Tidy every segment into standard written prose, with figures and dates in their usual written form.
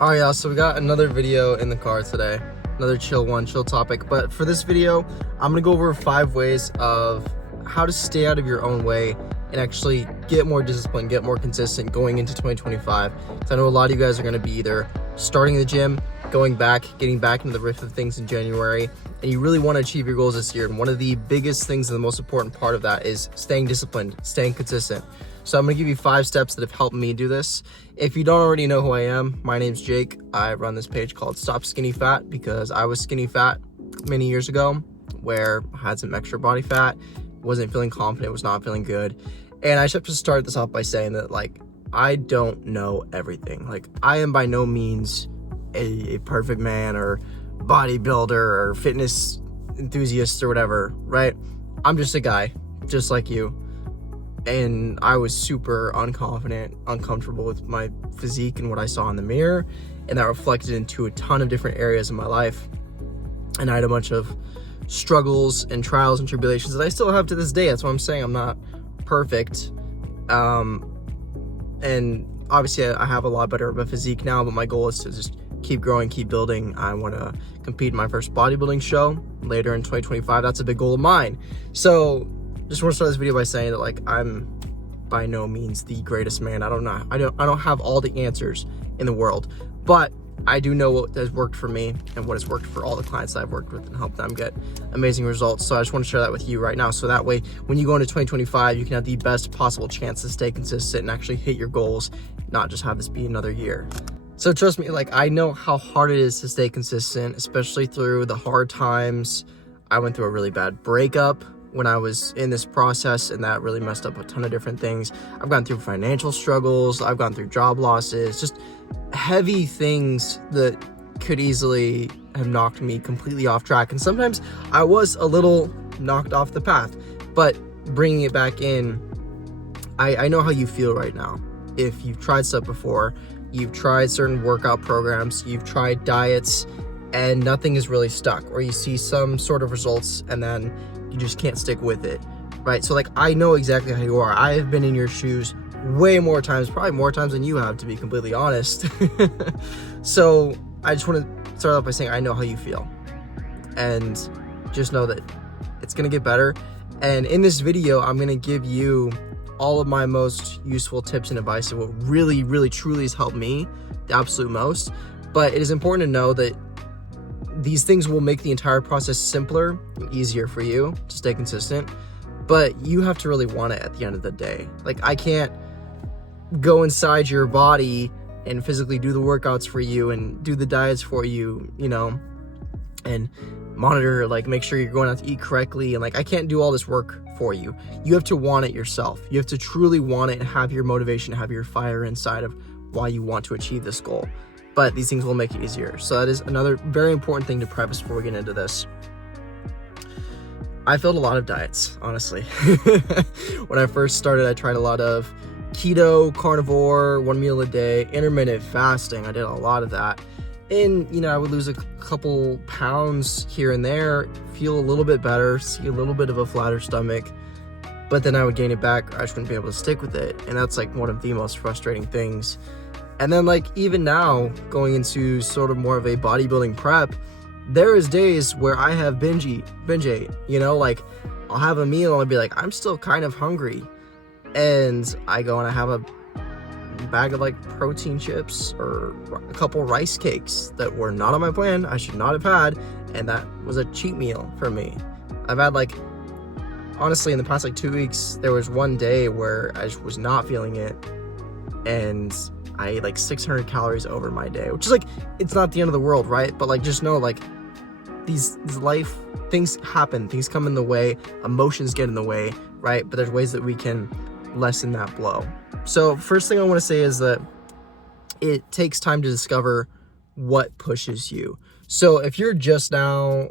All right, y'all, so we got another video in the car today, another chill topic. But for this video, I'm gonna go over 5 ways of how to stay out of your own way and actually get more disciplined, get more consistent going into 2025. So I know a lot of you guys are gonna be either starting the gym, getting back into the riff of things in January, and you really wanna achieve your goals this year. And one of the biggest things and the most important part of that is staying disciplined, staying consistent. So I'm gonna give you 5 steps that have helped me do this. If you don't already know who I am, my name's Jake. I run this page called Stop Skinny Fat because I was skinny fat many years ago where I had some extra body fat, wasn't feeling confident, was not feeling good. And I just have to start this off by saying that I don't know everything. I am by no means a perfect man or bodybuilder or fitness enthusiast or whatever, right? I'm just a guy, just like you. And I was super unconfident, uncomfortable with my physique and what I saw in the mirror, and that reflected into a ton of different areas of my life. And I had a bunch of struggles and trials and tribulations that I still have to this day. That's why I'm saying I'm not perfect. And obviously I have a lot better of a physique now, but my goal is to just keep growing, keep building. I want to compete in my first bodybuilding show later in 2025. That's a big goal of mine. So just want to start this video by saying that I'm by no means the greatest man. I don't have all the answers in the world, but I do know what has worked for me and what has worked for all the clients that I've worked with and helped them get amazing results. So I just want to share that with you right now, so that way when you go into 2025, you can have the best possible chance to stay consistent and actually hit your goals, not just have this be another year. So trust me, I know how hard it is to stay consistent, especially through the hard times. I went through a really bad breakup when I was in this process, and that really messed up a ton of different things. I've gone through financial struggles, I've gone through job losses, just heavy things that could easily have knocked me completely off track. And sometimes I was a little knocked off the path, but bringing it back in, I know how you feel right now. If you've tried stuff before, you've tried certain workout programs, you've tried diets, and nothing is really stuck, or you see some sort of results and then you just can't stick with it, right? So I know exactly how you are. I have been in your shoes way more times, probably more times than you have, to be completely honest. So I just want to start off by saying I know how you feel, and just know that it's gonna get better. And in this video, I'm gonna give you all of my most useful tips and advice of what really, really, truly has helped me the absolute most. But it is important to know that these things will make the entire process simpler and easier for you to stay consistent, but you have to really want it at the end of the day. I can't go inside your body and physically do the workouts for you and do the diets for you, and monitor, make sure you're going out to eat correctly. And I can't do all this work for you. You have to want it yourself. You have to truly want it and have your motivation, have your fire inside of why you want to achieve this goal. But these things will make it easier. So that is another very important thing to preface before we get into this. I failed a lot of diets, honestly. When I first started, I tried a lot of keto, carnivore, 1 meal a day, intermittent fasting. I did a lot of that. And, I would lose a couple pounds here and there, feel a little bit better, see a little bit of a flatter stomach, but then I would gain it back, or I just wouldn't be able to stick with it. And that's one of the most frustrating things. And then even now, going into sort of more of a bodybuilding prep, there is days where I have binge ate, I'll have a meal and I'll be I'm still kind of hungry. And I go and I have a bag of protein chips or a couple rice cakes that were not on my plan, I should not have had, and that was a cheat meal for me. I've had honestly in the past 2 weeks, there was one day where I just was not feeling it, and I ate 600 calories over my day, which is it's not the end of the world, right? But just know these life things happen, things come in the way, emotions get in the way, right? But there's ways that we can lessen that blow. So first thing I want to say is that it takes time to discover what pushes you. So if you're just now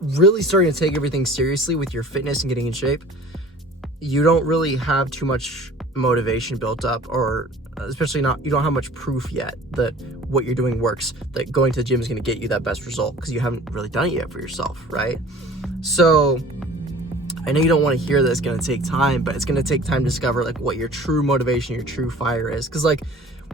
really starting to take everything seriously with your fitness and getting in shape, you don't really have too much motivation built up, or especially you don't have much proof yet that what you're doing works, that going to the gym is going to get you that best result, because you haven't really done it yet for yourself, right? So I know you don't want to hear that it's going to take time, but it's going to take time to discover like what your true motivation, your true fire is. Because like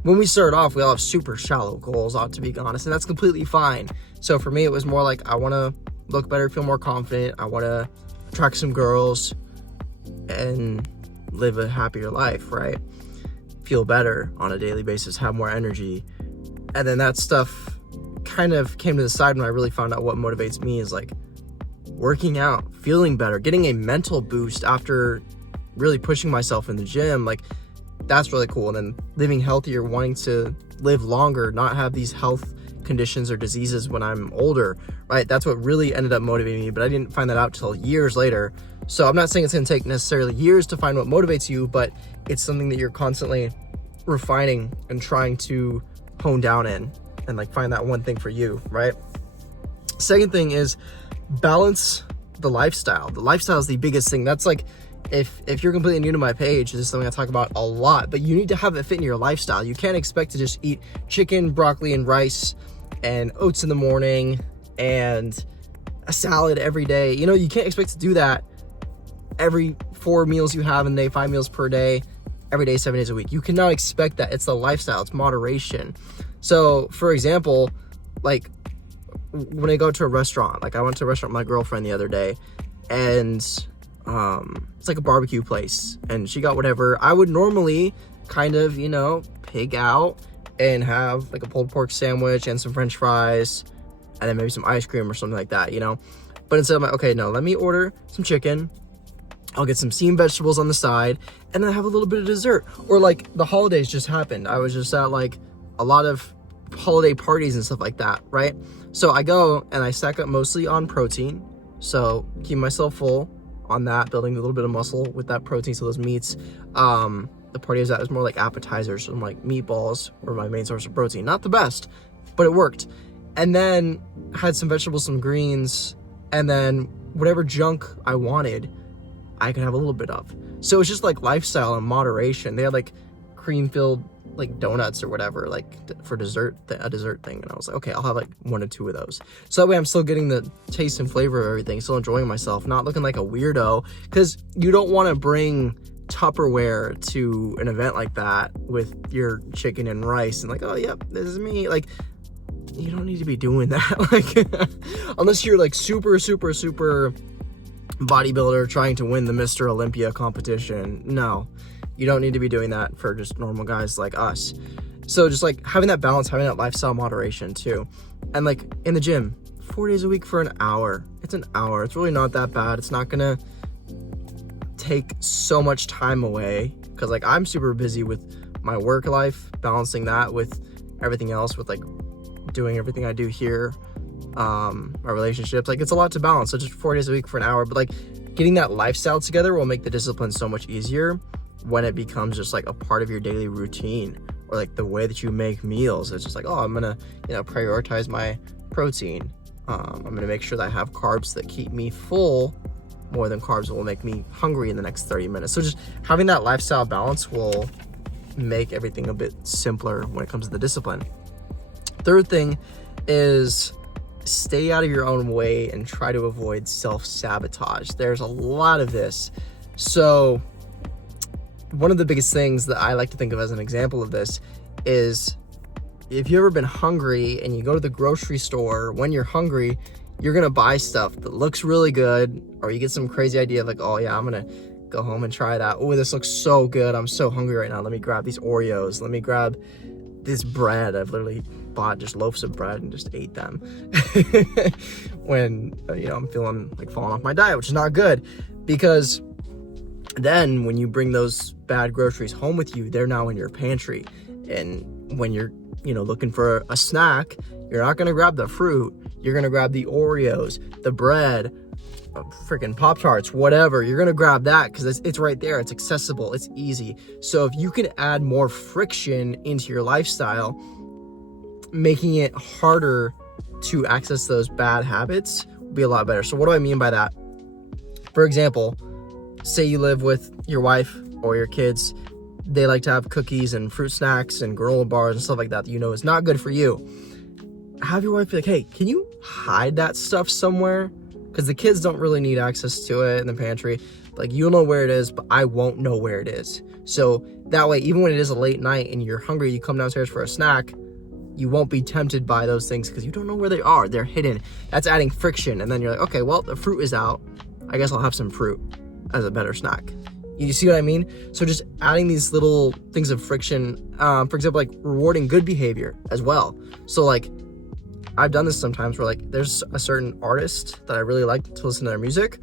when we start off, we all have super shallow goals, to be honest, and that's completely fine. So for me, it was more like I want to look better, feel more confident. I want to attract some girls and live a happier life, right? Feel better on a daily basis, have more energy. And then that stuff kind of came to the side when I really found out what motivates me is like working out, feeling better, getting a mental boost after really pushing myself in the gym. Like that's really cool. And then living healthier, wanting to live longer, not have these health conditions or diseases when I'm older, right? That's what really ended up motivating me, but I didn't find that out till years later. So I'm not saying it's going to take necessarily years to find what motivates you, but it's something that you're constantly refining and trying to hone down in and like find that one thing for you, right? Second thing is balance the lifestyle. The lifestyle is the biggest thing. That's like, if you're completely new to my page, this is something I talk about a lot, but you need to have it fit in your lifestyle. You can't expect to just eat chicken, broccoli, and rice and oats in the morning and a salad every day. You know, you can't expect to do that every 4 meals you have in the day, 5 meals per day, every day, 7 days a week. You cannot expect that. It's the lifestyle, it's moderation. So for example, like when I go to a restaurant, like I went to a restaurant with my girlfriend the other day, and it's like a barbecue place, and she got whatever. I would normally kind of, you know, pig out and have like a pulled pork sandwich and some french fries and then maybe some ice cream or something like that, you know? But instead I'm like, okay, no, let me order some chicken. I'll get some steamed vegetables on the side and then have a little bit of dessert. Or like the holidays just happened. I was just at like a lot of holiday parties and stuff like that, right? So I go and I stack up mostly on protein. So keep myself full on that, building a little bit of muscle with that protein. So those meats, the party I was at was more like appetizers. So like meatballs were my main source of protein. Not the best, but it worked. And then had some vegetables, some greens, and then whatever junk I wanted, I could have a little bit of. So it's just like lifestyle and moderation. They had like cream-filled like donuts or whatever, like for dessert, a dessert thing. And I was like, okay, I'll have like 1 or 2 of those. So that way I'm still getting the taste and flavor of everything, still enjoying myself, not looking like a weirdo. Because you don't want to bring Tupperware to an event like that with your chicken and rice and like, oh, yep, this is me. Like, you don't need to be doing that. Like, unless you're like super bodybuilder trying to win the Mr. Olympia competition. No, you don't need to be doing that for just normal guys like us. So just like having that balance, having that lifestyle moderation too. And like in the gym, 4 days a week for an hour. It's an hour. It's really not that bad. It's not gonna take so much time away, because like I'm super busy with my work life, balancing that with everything else, with like doing everything I do here, my relationships. Like it's a lot to balance. So just 4 days a week for an hour, but like getting that lifestyle together will make the discipline so much easier when it becomes just like a part of your daily routine, or like the way that you make meals. It's just like, oh, I'm gonna, you know, prioritize my protein. I'm gonna make sure that I have carbs that keep me full more than carbs that will make me hungry in the next 30 minutes. So just having that lifestyle balance will make everything a bit simpler when it comes to the discipline. Third thing is stay out of your own way and try to avoid self-sabotage. There's a lot of this. So one of the biggest things that I like to think of as an example of this is, if you've ever been hungry and you go to the grocery store, when you're hungry, you're gonna buy stuff that looks really good, or you get some crazy idea of like, oh yeah, I'm gonna go home and try that. Oh, this looks so good. I'm so hungry right now. Let me grab these Oreos. Let me grab this bread. I've literally bought just loaves of bread and just ate them when, you know, I'm feeling like falling off my diet, which is not good, because then when you bring those bad groceries home with you, they're now in your pantry. And when you're, you know, looking for a snack, you're not going to grab the fruit. You're going to grab the Oreos, the bread, freaking Pop-Tarts, whatever. You're going to grab that because it's right there. It's accessible. It's easy. So if you can add more friction into your lifestyle, making it harder to access those bad habits will be a lot better. So what do I mean by that? For example, say you live with your wife or your kids. They like to have cookies and fruit snacks and granola bars and stuff like that, you know is not good for you. Have your wife be like, hey, can you hide that stuff somewhere? because the kids don't really need access to it in the pantry. Like, you'll know where it is, but I won't know where it is. So that way, even when it is a late night and you're hungry, you come downstairs for a snack, you won't be tempted by those things because you don't know where they are. They're hidden. That's adding friction. And then you're like, okay, well, the fruit is out. I guess I'll have some fruit as a better snack. You see what I mean? So just adding these little things of friction, for example, like rewarding good behavior as well. So like, I've done this sometimes where like there's a certain artist that I really like to listen to their music.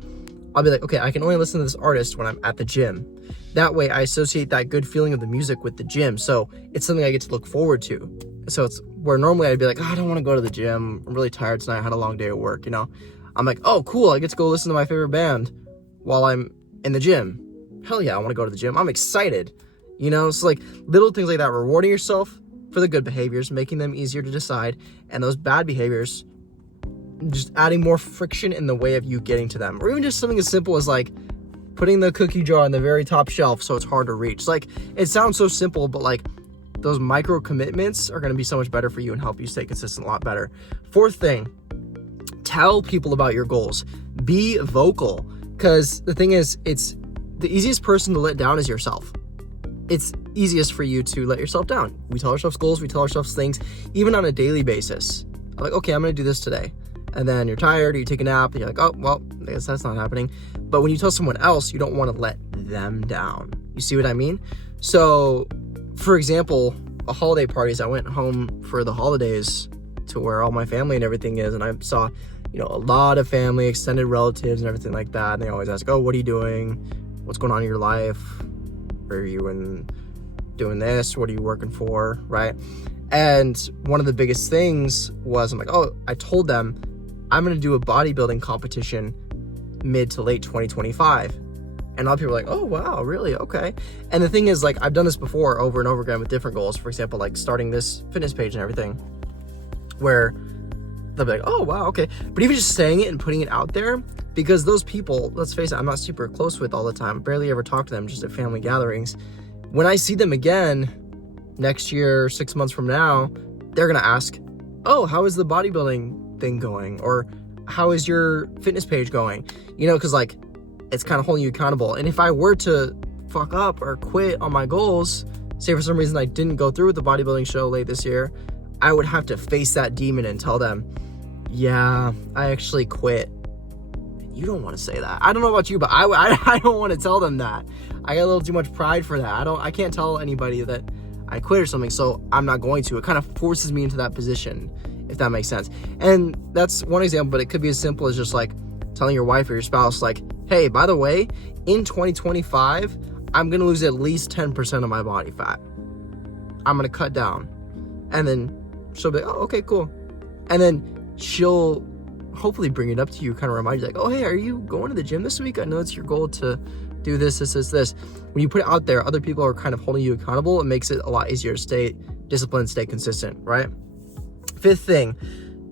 I'll be like, okay, I can only listen to this artist when I'm at the gym. That way I associate that good feeling of the music with the gym. So it's something I get to look forward to. So it's where normally I'd be like, oh, I don't want to go to the gym. I'm really tired tonight. I had a long day at work, you know? I'm like, oh, cool. I get to go listen to my favorite band while I'm in the gym. Hell yeah, I want to go to the gym. I'm excited, you know? So like little things like that, rewarding yourself for the good behaviors, making them easier to decide, and those bad behaviors, just adding more friction in the way of you getting to them. Or even just something as simple as like putting the cookie jar on the very top shelf so it's hard to reach. Like, it sounds so simple, but like those micro commitments are going to be so much better for you and help you stay consistent a lot better. Fourth thing, tell people about your goals. Be vocal, because the thing is, it's the easiest person to let down is yourself. It's easiest for you to let yourself down. We tell ourselves goals, we tell ourselves things, even on a daily basis. Like, okay, I'm going to do this today. And then you're tired, or you take a nap, and you're like, oh, well, I guess that's not happening. But when you tell someone else, you don't want to let them down. You see what I mean? So, for example, holiday parties, I went home for the holidays to where all my family and everything is, and I saw, you know, a lot of family, extended relatives and everything like that. And they always ask, oh, what are you doing? What's going on in your life? Are you doing this? What are you working for? Right? And one of the biggest things was, I'm like, oh, I told them I'm going to do a bodybuilding competition mid to late 2025. And a lot of people are like, oh, wow, really? Okay. And the thing is, like, I've done this before over and over again with different goals. For example, like starting this fitness page and everything, where they'll be like, oh, wow, okay. But even just saying it and putting it out there, because those people, let's face it, I'm not super close with all the time. Barely ever talk to them, just at family gatherings. When I see them again next year, 6 months from now, they're going to ask, oh, how is the bodybuilding thing going? Or how is your fitness page going? You know, because like, it's kind of holding you accountable. And if I were to fuck up or quit on my goals, say for some reason I didn't go through with the bodybuilding show late this year, I would have to face that demon and tell them, yeah, I actually quit. You don't want to say that. I don't know about you, but I don't want to tell them that. I got a little too much pride for that. I can't tell anybody that I quit or something, so I'm not going to. It kind of forces me into that position, if that makes sense. And that's one example, but it could be as simple as just like telling your wife or your spouse, like, hey, by the way, in 2025, I'm going to lose at least 10% of my body fat. I'm going to cut down. And then she'll be like, oh, okay, cool. And then she'll hopefully bring it up to you, kind of remind you like, oh, hey, are you going to the gym this week? I know it's your goal to do this. When you put it out there, other people are kind of holding you accountable. It makes it a lot easier to stay disciplined, stay consistent, right? Fifth thing,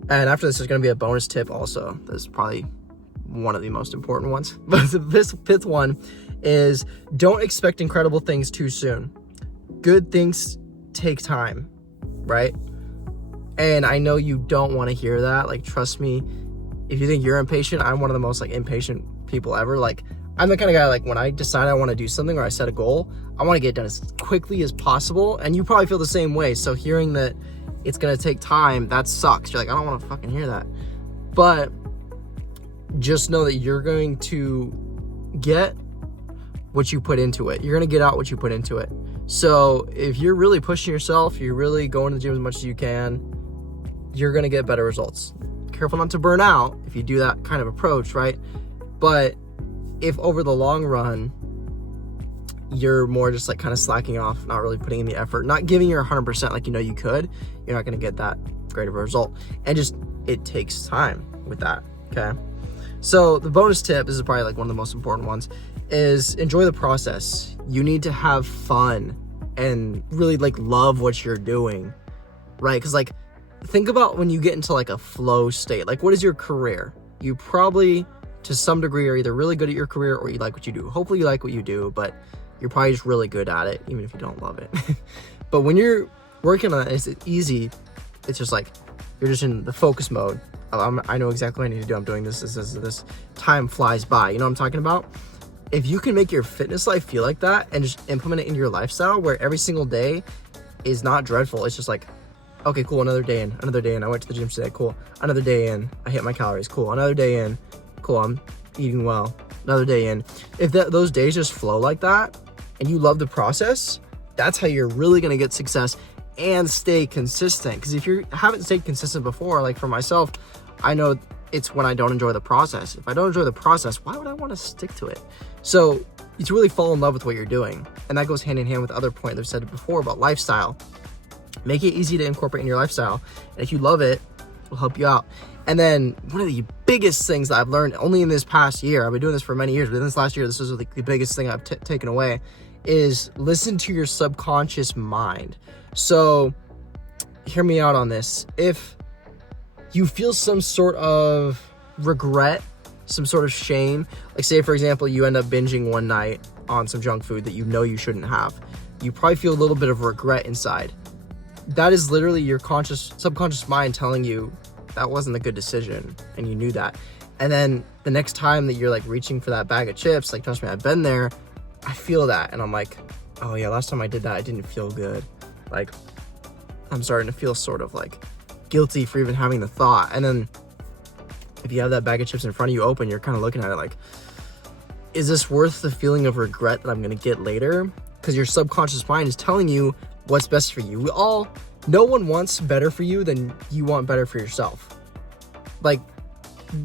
and after this, there's going to be a bonus tip also. This is probably one of the most important ones. But this fifth one is, don't expect incredible things too soon. Good things take time, right? And I know you don't want to hear that. Like, trust me, if you think you're impatient, I'm one of the most like impatient people ever. Like, I'm the kind of guy, like, when I decide I want to do something or I set a goal, I want to get it done as quickly as possible. And you probably feel the same way. So hearing that it's going to take time, that sucks. You're like, I don't want to fucking hear that. But just know that you're going to get what you put into it. You're going to get out what you put into it. So if you're really pushing yourself, you're really going to the gym as much as you can, you're going to get better results. Careful not to burn out if you do that kind of approach, right? But if over the long run, you're more just like kind of slacking off, not really putting in the effort, not giving your 100% like you know you could, you're not going to get that great of a result. And just, it takes time with that, okay? So the bonus tip, this is probably like one of the most important ones, is enjoy the process. You need to have fun and really like love what you're doing, right? Because like, think about when you get into like a flow state. Like, what is your career? You probably, to some degree, are either really good at your career or you like what you do. Hopefully you like what you do, but you're probably just really good at it, even if you don't love it. But when you're working on it, it's easy. It's just like, you're just in the focus mode. I know exactly what I need to do. I'm doing this. Time flies by. You know what I'm talking about? If you can make your fitness life feel like that and just implement it into your lifestyle where every single day is not dreadful. It's just like, okay, cool, another day in. I went to the gym today, cool. Another day in, I hit my calories, cool. Another day in, cool, I'm eating well. Another day in. If those days just flow like that and you love the process, that's how you're really gonna get success and stay consistent. Because if you haven't stayed consistent before, like for myself, I know it's when I don't enjoy the process. If I don't enjoy the process, why would I want to stick to it? So you really fall in love with what you're doing. And that goes hand in hand with the other point I've said before about lifestyle. Make it easy to incorporate in your lifestyle. And if you love it, it'll help you out. And then one of the biggest things that I've learned only in this past year, I've been doing this for many years, but in this last year, this was the biggest thing I've taken away, is listen to your subconscious mind. So hear me out on this. If you feel some sort of regret, some sort of shame, like say for example, you end up binging one night on some junk food that you know you shouldn't have, you probably feel a little bit of regret inside. That is literally your subconscious mind telling you that wasn't a good decision, and you knew that. And then the next time that you're like reaching for that bag of chips, like trust me, I've been there, I feel that, and I'm like, oh yeah, last time I did that, I didn't feel good. Like, I'm starting to feel sort of like guilty for even having the thought. And then if you have that bag of chips in front of you open, you're kind of looking at it like, is this worth the feeling of regret that I'm gonna get later? Because your subconscious mind is telling you what's best for you. No one wants better for you than you want better for yourself. Like,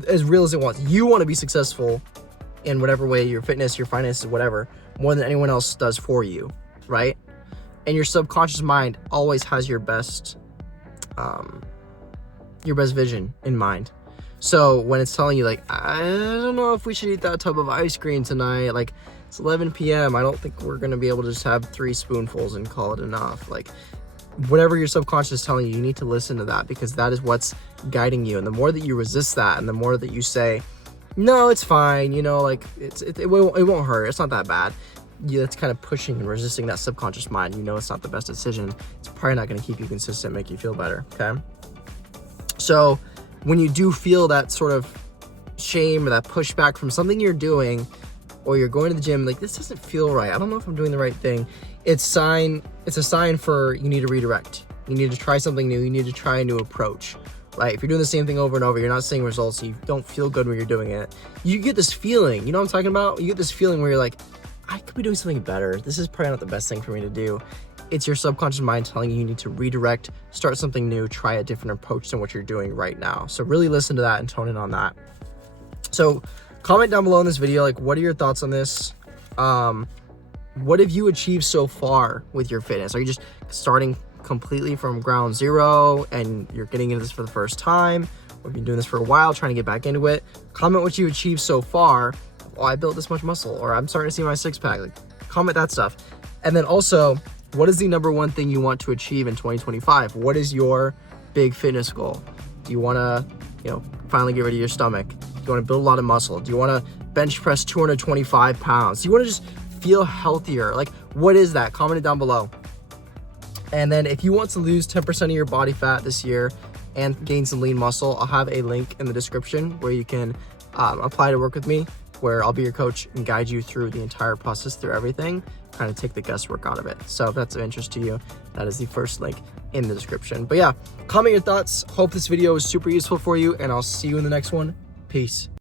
as real as it wants. You want to be successful in whatever way, your fitness, your finances, whatever, more than anyone else does for you, right? And your subconscious mind always has your best vision in mind. So when it's telling you like, I don't know if we should eat that tub of ice cream tonight, like it's 11 p.m. I don't think we're going to be able to just have 3 spoonfuls and call it enough. Like whatever your subconscious is telling you, you need to listen to that, because that is what's guiding you. And the more that you resist that, and the more that you say, no, it's fine, you know, like it won't hurt, it's not that bad. That's kind of pushing and resisting that subconscious mind. You know it's not the best decision. It's probably not going to keep you consistent, make you feel better, okay? So when you do feel that sort of shame or that pushback from something you're doing, or you're going to the gym, like this doesn't feel right, I don't know if I'm doing the right thing, it's a sign for you need to redirect. You need to try something new. You need to try a new approach, right? If you're doing the same thing over and over, you're not seeing results, you don't feel good when you're doing it, you get this feeling, you know what I'm talking about? You get this feeling where you're like, I could be doing something better. This is probably not the best thing for me to do. It's your subconscious mind telling you you need to redirect, start something new, try a different approach than what you're doing right now. So really listen to that and tone in on that. So comment down below in this video, like, what are your thoughts on this? What have you achieved so far with your fitness? Are you just starting completely from ground zero and you're getting into this for the first time? Or have you been doing this for a while, trying to get back into it? Comment what you achieved so far. Oh, I built this much muscle, or I'm starting to see my 6-pack. Like, comment that stuff. And then also, what is the number one thing you want to achieve in 2025? What is your big fitness goal? Do you want to, finally get rid of your stomach? Do you want to build a lot of muscle? Do you want to bench press 225 pounds? Do you want to just feel healthier? Like, what is that? Comment it down below. And then if you want to lose 10% of your body fat this year and gain some lean muscle, I'll have a link in the description where you can apply to work with me, where I'll be your coach and guide you through the entire process, through everything, kind of take the guesswork out of it. So if that's of interest to you, that is the first link in the description. But yeah, comment your thoughts. Hope this video was super useful for you, and I'll see you in the next one. Peace.